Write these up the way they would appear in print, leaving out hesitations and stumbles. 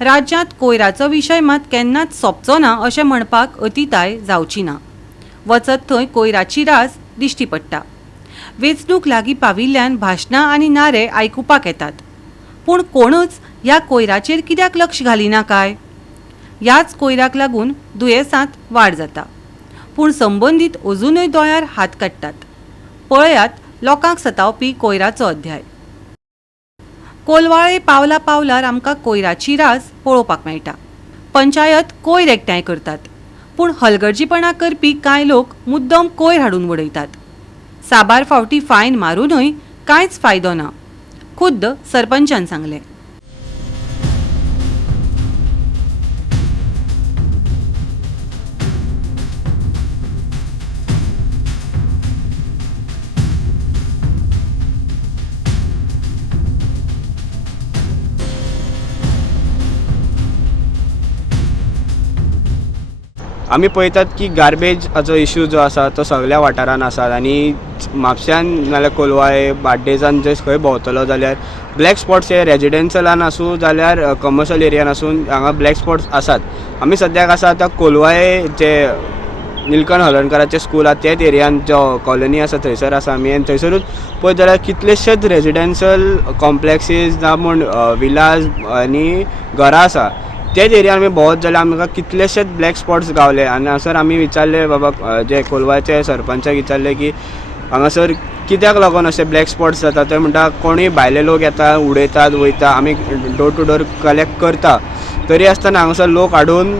राज्यांत कोयराचो विशय मात केन्नाच सोंपचो ना अशें म्हणपाक अतिताय जावची ना। वचत थंय कोयराची रास दिश्टी पडटा। वेंचणूक लागीं पाविल्ल्यान भाशणां आनी नारे आयकुपाक येतात, पूण कोणूच ह्या कोयराचेर कित्याक लक्ष घालिना काय? ह्याच कोयराक लागून दुयेंसांत वाड जाता, पूण संबंदीत अजूनय दोळ्यार हात काडटात। पळयात लोकांक सतावपी कोयराचो अध्याय। कोलवाळे पावला पावलार आमकां कोयराची रास पळोवपाक मेळटा। पंचायत कोयर एकठांय करतात, पूण हलगर्जीपणा करपी कांय लोक मुद्दम कोयर हाडून उडयतात। साबार फावटी फायन मारूनय कांयच फायदो ना, खुद्द सरपंचान सांगलें। आमी पळयतात की गार्बेजाचो इश्यू जो आसा तो सगळ्या वाठारांत आसा आनी म्हापश्यान नाल्यार कोलवाळे बाड्डेजान जर खंय भोंवतलो जाल्यार ब्लॅक स्पॉट्स हे रेजिडेन्शलान आसूं जाल्यार कमर्शियल एरियान आसूं हांगा ब्लॅक स्पॉट्स आसात। आमी सद्याक आसा आतां कोलवाळे जे निलकंठ हळर्णकाराचें स्कूल आसा तेच एरियान जो कॉलनी आसा थंयसर आसा आमी आनी थंयसरूच पळयत जाल्यार कितलेशेच रेजिडेन्शियल कॉम्प्लेक्सीस ना म्हण विलाज आनी घरां आसा तेच एरियान आमी भोंवत जाल्यार आमकां कितलेशेच ब्लॅक स्पॉट्स गावले। आनी हांगासर आमी विचारले बाबा जे कोलवाचे सरपंचाक विचारले की हांगासर कित्याक लागून अशे ब्लॅक स्पॉट्स जाता। ते म्हणटा कोणूय भायले लोक येता उडयतात वयता, आमी डोर टू डोर कलेक्ट करता तरी आसतना हांगासर लोक हाडून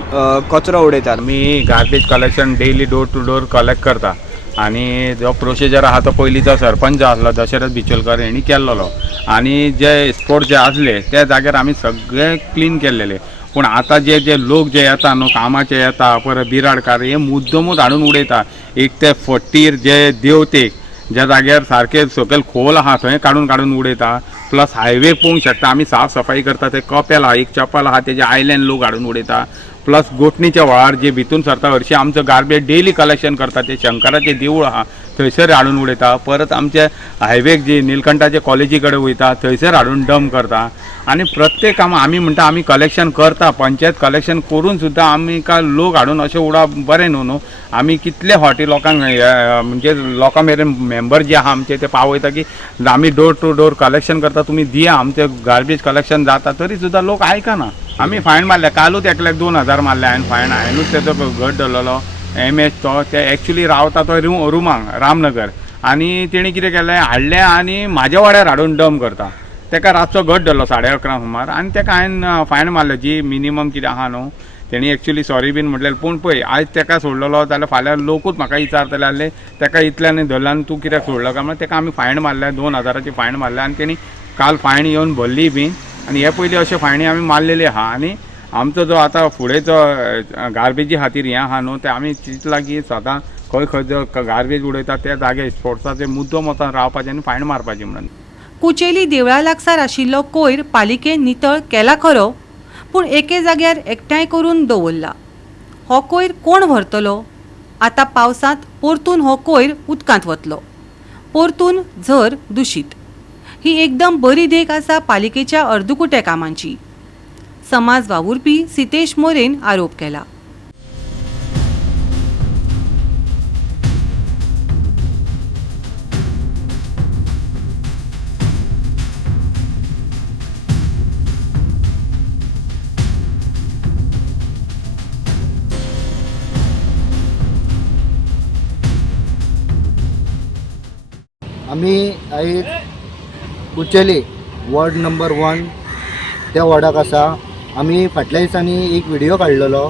कचरो उडयतात। आमी garbage collection daily door to door collect करता आनी जो प्रोसिजर आहा तो पयलींचो सरपंच जो आसलो दशरथ बिचोलकर हेणी केल्लो आनी जे स्पॉट जे आसले त्या जाग्यार आमी सगळे क्लीन केल्लेले। पूण आतां जे लोक जे येता न्हू कामाचे येता परत बिराडकार हे मुद्दमूच हाडून उडयता। एक ते फट्टीर जे देवतेक ज्या जाग्यार सारके सकयल खोल आहा थंय काडून उडयता। प्लस हायवे पळोवंक शकता आमी साफ सफाई करता ते कपेल आहा एक चप्पल आहा तेजे आयल्यान लोक हाडून उडयता। प्लस गोठणीच्या व्हाळार जे भितून सरता हरशीं आमचो गार्बेज डेली कलेक्शन करता ते शंकराचें देवूळ आहा थंयसर हाडून उडयता। परत आमचे हायवेक जे निलकंठाचे कॉलेजी कडेन वयता थंयसर हाडून डंप करता। आनी प्रत्येक कामां आमी म्हणटा आमी कलेक्शन करता, पंचायत कलेक्शन करून सुद्दां आमी काय लोक हाडून अशें उडप बरें न्हू। आमी कितले फावटी लोकांक म्हणजे लोकां मेरेन मेंबर जे आहा आमचे ते पावयता की आमी डोर टू डोर कलेक्शन करता, तुमी दिया आमचें गार्बेज कलेक्शन जाता, तरी सुद्दां लोक आयकना। आमी फायन मारल्या, कालूच एकल्याक 2000 मारले हांवें फायन। हांवेंच तेजो घट धरलेलो MS तो ते एक्चुली रावता तो रुमांग रामनगर आनी तेणी कितें केलें हाडलें आनी म्हाज्या वाड्यार हाडून डंप करता। तेका रातचो घट धरलो 11:30 सुमार आनी तेका हांवें फायन मारलो जी मिनिमम कितें आहा न्हू। तेणी एक्चुली सॉरी बीन म्हटलें, पूण पळय आयज तेका सोडलेलो जाल्यार फाल्यां लोकूच म्हाका विचारतले आसले तेका इतल्यानी धरला आनी तूं कित्याक सोडलो काय म्हण तेका आमी फायन मारल्या 2000ची फायन मारल्या आनी तेणी काल फायन येवन भरली बीन। आनी हे पयलीं अशे फायनी आमी मारलेले आहा आनी आमचो जो आतां फुडेंचो गार्बेजी खातीर हें आहा न्हू ते आमी चिंतलां की सदां खंय खंय जो गार्बेज उडयता त्या जाग्यार स्पोर्ट्साचे मुद्दम वचोन रावपाचें आनी फायन मारपाचें म्हणून। कुचेली देवळा लागसार आशिल्लो कोयर पालिकेन नितळ केला खरो, पूण एके जाग्यार एकठांय करून दवरला। हो कोयर कोण व्हरतलो? आतां पावसांत परतून हो कोयर उदकांत वतलो, परतून झर दुशीत। ही एकदम बरी देख आसा पालिकेच्या अर्दकुटे कामांची। समाज वावुरपी सितेश मोरेन आरोप केला। आमी आयज कुचेली वॉर्ड नंबर 1 त्या वॉर्डाक आसा। आमी फाटल्या दिसांनी एक व्हिडिओ काडलेलो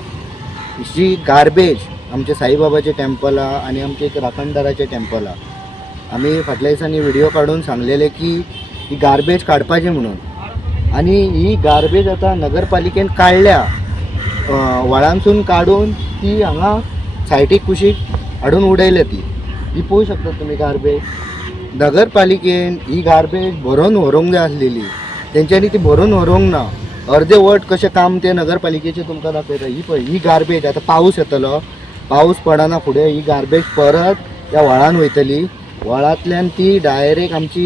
जी गार्बेज आमचे साईबाबाचें टेम्पल आहा आनी आमचे एक राखणदाराचें टेम्पल आहा। आमी फाटल्या दिसांनी व्हिडिओ काडून सांगलेले की ही गार्बेज काडपाची म्हणून, आनी ही गार्बेज आतां नगरपालिकेन काडल्या व्हाळांसून काडून ती हांगा सायटीक कुशीक हाडून उडयल्या। ती पळोवंक शकता तुमी गार्बेज। नगरपालिकेन ही गार्बेज भरून व्हरूंक जाय आसलेली, तेंच्यांनी ती भरून व्हरूंक ना। अर्देवट कशें काम ते नगरपालिकेचे तुमकां दाखयता। ही पळय ही गार्बेज आतां पावस येतलो, पावस पडना फुडें ही गार्बेज परत त्या व्हाळान वयतली। व्हाळांतल्यान ती डायरेक्ट आमची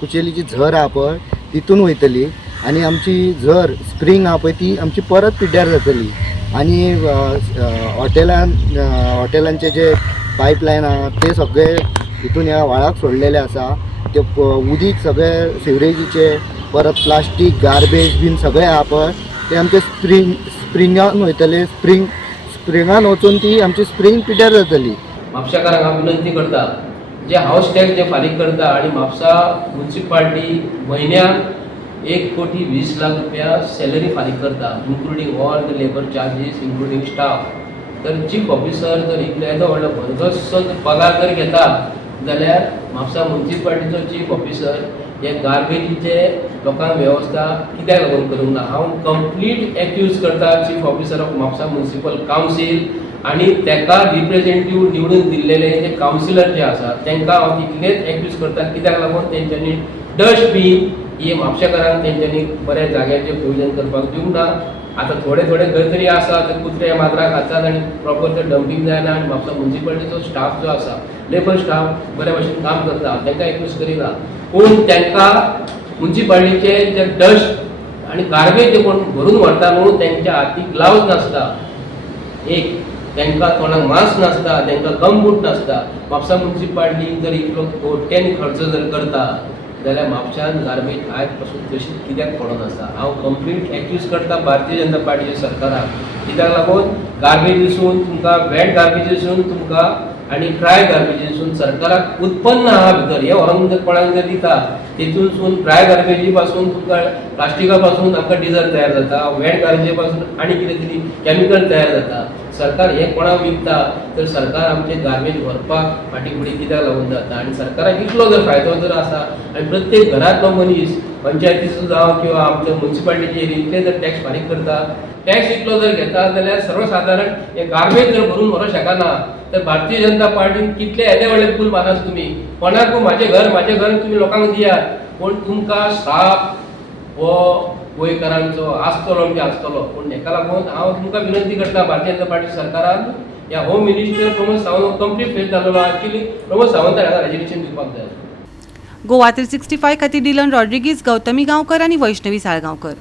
कुचेलीची झर आहा पळय तितून वयतली आनी आमची जर स्प्रींग आहा पळय ती आमची परत पिड्ड्यार जातली आनी हॉटेलांचे जे पायपलायन आहा ते सगळे हितून ह्या व्हाळाक सोडलेले आसा. ते उदीक सगळे सिवरेजीचे परत प्लास्टीक गार्बेज बीन सगळे आहा पळय ते आमचे स्प्रिंगान वयतले. स्प्रिंगान वचून ती आमची स्प्रींग पिड्ड्यार जातली. म्हापशाकारांक हांव विनंती करता जे हाऊस टॅक्स जे फारीक करता आणि म्हापसा म्युन्सिपाल्टी म्हयन्याक 1,20,00,000 रुपया सॅलरी फारीक करता including all the labour charges including staff. तर चीफ ऑफिसर जर येदो व्हडलो भरगसो पगार जर घेता जाल्यार म्हापसा म्युन्सिपाल्टीचो चीफ ऑफिसर हे गार्बेजीचे लोकांक वेवस्था कित्याक लागून करूंक ना. हांव कंप्लीट एक्यूज करता chief officer of Mapusa municipal council आनी तेका रिप्रेझेंटेटिव्ह निवडून दिल्लेले जे कावन्सिलर जे आसा तांकां हांव तितलेच एक्यूज करता कित्याक लागून तेंच्यांनी डस्टबीन ही म्हापशेकारांक तेंच्यांनी बऱ्या जाग्याचें प्रोविजन करपाक दिवंक ना. आतां थोडे खंय तरी आसा ते कुत्रे माजरां खातात आनी प्रॉपर ते डंपींग जायना आनी म्हापसा म्युन्सिपाल्टीचो स्टाफ जो आसा लेबर स्टाफ बऱ्या भशेन काम करता तांकां एक्यूज करिना. पूण तांकां म्युन्सिपाल्टीचे जे डस्ट आनी गार्बेज जे कोण भरून व्हरता न्हू तांच्या हातीक ग्लावज नासता, एक तांकां तोंडाक मास्क नासता, तांकां गमबूट नासता. म्हापसा म्युन्सिपाल्टीक जर इतलो कोट्यांनी खर्च जर करता जाल्यार म्हापशान गार्बेज आयज पासून तशीच कित्याक पडून आसा. हांव कंप्लीट एक्यूज करता भारतीय जनता पार्टीच्या सरकाराक कित्याक लागून गार्बेजीसून तुमकां वेट गार्बेजीसून तुमकां आनी ड्राय गार्बेजीसून सरकाराक उत्पन्न आहा भितर हे व्हरोन जर कोणाक जर दिता तेतूनसून ड्राय गार्बेजी पासून तुमकां प्लास्टिका पासून आमकां डिझल तयार जाता, वेट गार्बेजी पासून आनी कितें तरी कॅमिकल तयार जाता. सरकार हे कोणाक विकता तर सरकार आमचे गार्बेज व्हरपाक फाटीं फुडें कित्याक लागून जाता. आनी सरकाराक इतलो जर फायदो जर आसा आनी प्रत्येक घरांतलो मनीस पंचायतीचो जावं किंवा आमच्या म्युन्सिपाल्टीचे इतले जर टॅक्स फारीक करता, टॅक्स इतलो जर घेता जाल्यार सर्वसाधारण हे गार्बेज जर भरून व्हरोंक शकना तर भारतीय जनता पार्टीन कितले येदे व्हडले फूल मानास तुमी कोणाक म्हाजें घर तुमी लोकांक दियात. पूण तुमकां श्राप हो गोंयकारांचो आसतलो म्हणजे आसतलो. पूण हेका लागून हांव तुमकां विनंती करता भारतीय जनता पार्टी सरकारान ह्या home minister Pramod Sawant complete fail जाल्लो एक्चुअली प्रमोद सावंताक हांगा रेजिग्नेशन दिवपाक जाय. गोवा 365 खातीर डिलन रॉड्रिगीज, गौतमी गांवकर आनी वैष्णवी साळगांवकर.